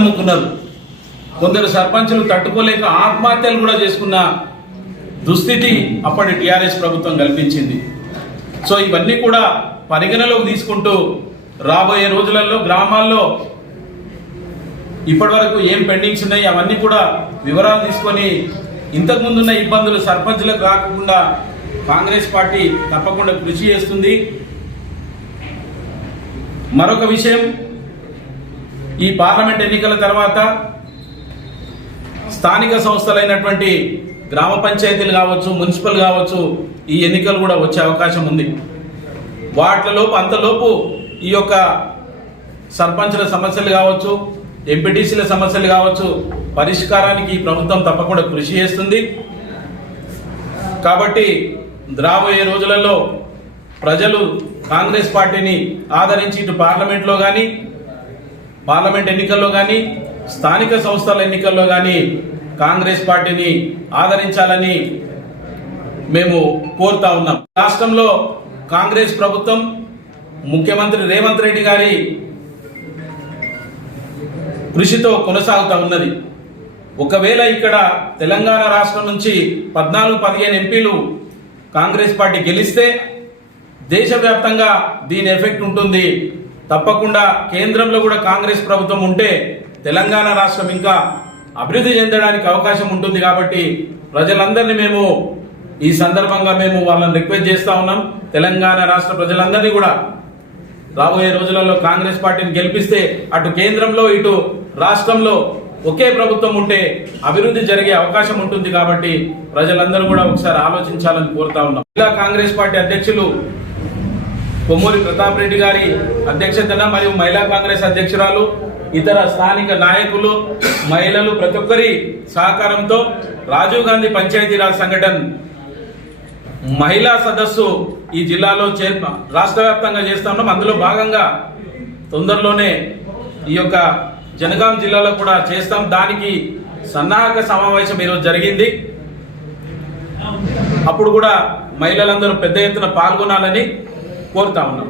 నమ్ముకున్నారు. కొందరు సర్పంచులు తట్టుకోలేక ఆత్మహత్యలు కూడా చేసుకున్న దుస్థితి అప్పటి టీఆర్ఎస్ ప్రభుత్వం కల్పించింది. సో ఇవన్నీ కూడా పరిగణలోకి తీసుకుంటూ రాబోయే రోజులలో గ్రామాల్లో ఇప్పటి వరకు ఏం పెండింగ్స్ ఉన్నాయి అవన్నీ కూడా వివరాలు తీసుకొని ఇంతకుముందున్న ఇబ్బందులు సర్పంచులకు రాకుండా కాంగ్రెస్ పార్టీ తప్పకుండా కృషి చేస్తుంది. మరొక విషయం, ఈ పార్లమెంట్ ఎన్నికల తర్వాత స్థానిక సంస్థలైనటువంటి గ్రామ పంచాయతీలు కావచ్చు, మున్సిపల్ కావచ్చు, ఈ ఎన్నికలు కూడా వచ్చే అవకాశం ఉంది. వాటిలోపు అంతలోపు ఈ యొక్క సర్పంచుల సమస్యలు కావచ్చు, ఎంపీటీసీల సమస్యలు కావచ్చు పరిష్కారానికి ఈ ప్రభుత్వం తప్పకుండా కృషి చేస్తుంది. కాబట్టి రాబోయే రోజులలో ప్రజలు కాంగ్రెస్ పార్టీని ఆదరించి ఇటు పార్లమెంట్లో కానీ, పార్లమెంట్ ఎన్నికల్లో కానీ, స్థానిక సంస్థల ఎన్నికల్లో కానీ కాంగ్రెస్ పార్టీని ఆదరించాలని మేము కోరుతా ఉన్నాం. రాష్ట్రంలో కాంగ్రెస్ ప్రభుత్వం ముఖ్యమంత్రి రేవంత్ రెడ్డి గారి కృషితో కొనసాగుతూ ఉన్నది. ఒకవేళ ఇక్కడ తెలంగాణ రాష్ట్రం నుంచి 14-15 ఎంపీలు కాంగ్రెస్ పార్టీ గెలిస్తే దేశవ్యాప్తంగా దీని ఎఫెక్ట్ ఉంటుంది. తప్పకుండా కేంద్రంలో కూడా కాంగ్రెస్ ప్రభుత్వం ఉంటే తెలంగాణ రాష్ట్రం ఇంకా అభివృద్ధి చెందడానికి అవకాశం ఉంటుంది. కాబట్టి ప్రజలందరినీ మేము ఈ సందర్భంగా వాళ్ళని రిక్వెస్ట్ చేస్తా ఉన్నాం. తెలంగాణ రాష్ట్ర ప్రజలందరినీ కూడా రాబోయే రోజులలో కాంగ్రెస్ పార్టీని గెలిపిస్తే అటు కేంద్రంలో ఇటు రాష్ట్రంలో ఒకే ప్రభుత్వం ఉంటే అభివృద్ధి జరిగే అవకాశం ఉంటుంది. కాబట్టి ప్రజలందరూ కూడా ఒకసారి ఆలోచించాలని కోరుతా ఉన్నాం. జిల్లా కాంగ్రెస్ పార్టీ అధ్యక్షులు కొమ్మూరి ప్రతాప్ రెడ్డి గారి అధ్యక్షతన మరియు మహిళా కాంగ్రెస్ అధ్యక్షురాలు, ఇతర స్థానిక నాయకులు, మహిళలు ప్రతి ఒక్కరి సహకారంతో రాజీవ్ గాంధీ పంచాయతీరాజ్ సంఘటన మహిళా సదస్సు ఈ జిల్లాలో రాష్ట్ర వ్యాప్తంగా చేస్తా ఉన్నాం. అందులో భాగంగా తొందరలోనే ఈ యొక్క జనగాం జిల్లాలో కూడా చేస్తాం. దానికి సన్నాహక సమావేశం ఈరోజు జరిగింది. అప్పుడు కూడా మహిళలందరూ పెద్ద ఎత్తున పాల్గొనాలని కోరుతా ఉన్నాం.